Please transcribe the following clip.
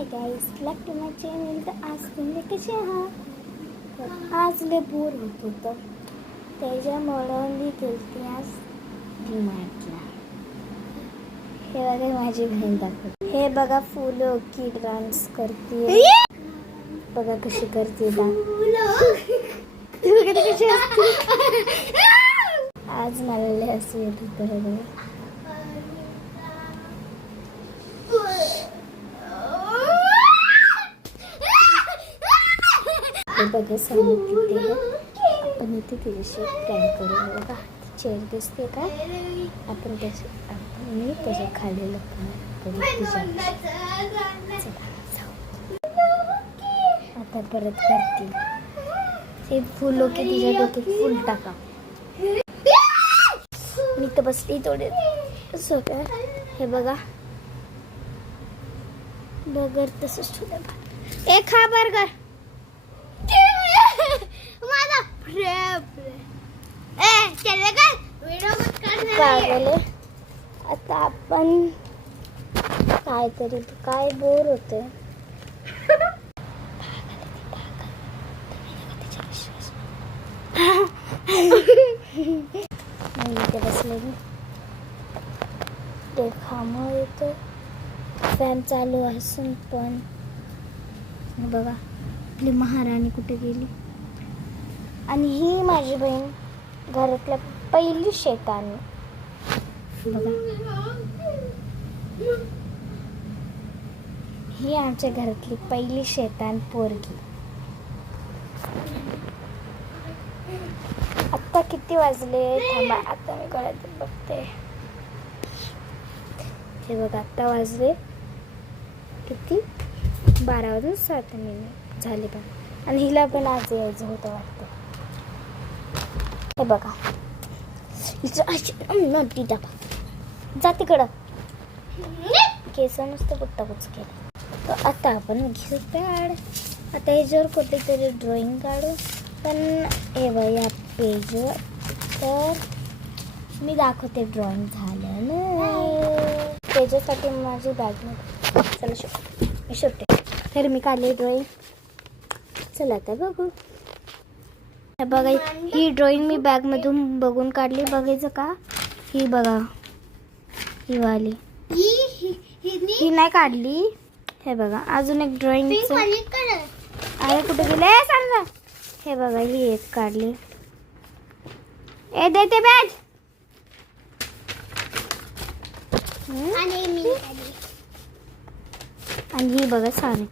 High guys, back to my channel. तर आज तुम्ही कसे आहात? तर आज लय बोर होत होतं, त्याच्यामुळं मी गेलते आज डीमार्टला. हे बघा माझी बहीण दाखवते. हे बघा फुलं की डान्स करते. बघा कशी करते कशी आज मला लय हसू येत होतं. बघा समोर तिथे आपण इथे तिच्याशी प्रँक करू. बघा चेअर दिसते का? आपण मी त्याच्या खाली आता परत करते. ते फुल की तिच्या डोक्यात फुल टाका. मी तर बसली थोडे सोप्या. हे बघा बर्गर तसंच ठेवलं. एक खा बर्गर. आता आपण काय करू? काय बोर होते. बसले ते खामो येतो. फॅन चालू असून पण बघा आपली महाराणी कुठे गेली. आणि ही माझी बहीण घरातल्या पहिली शैतान. बघा ही आमच्या घरातली पहिली शैतान पोरगी. आता किती वाजले? थांबा आता मी कळत बघते. हे बघा आता वाजले किती? 12:07 झाले पण. आणि हिला पण आज यायचं होतं वाटतं. हे बघा नोटी टाका जा तिकडं. केस नुसतं पुट्टापुच केलं. तर आता आपण घेऊ पॅड. आता ह्याच्यावर कुठेतरी ड्रॉइंग काढू. पण हे बघा या पेजवर तर मी दाखवते ड्रॉइंग झालं ना. त्याच्यासाठी माझी बॅगमध्ये चला शोधते. तर मी काढले ड्रॉइंग. चला आता बघू. बघा ही ड्रॉइंग मी बॅगमधून बघून काढली. बघायचं का? ही बघा ही वाली ही नाही काढली. हे बघा अजून एक ड्रॉइंग आहे. कुठे गेले सांगा. हे बघा ही एक काढली. ए देते बॅग. आणि ही बघा सारी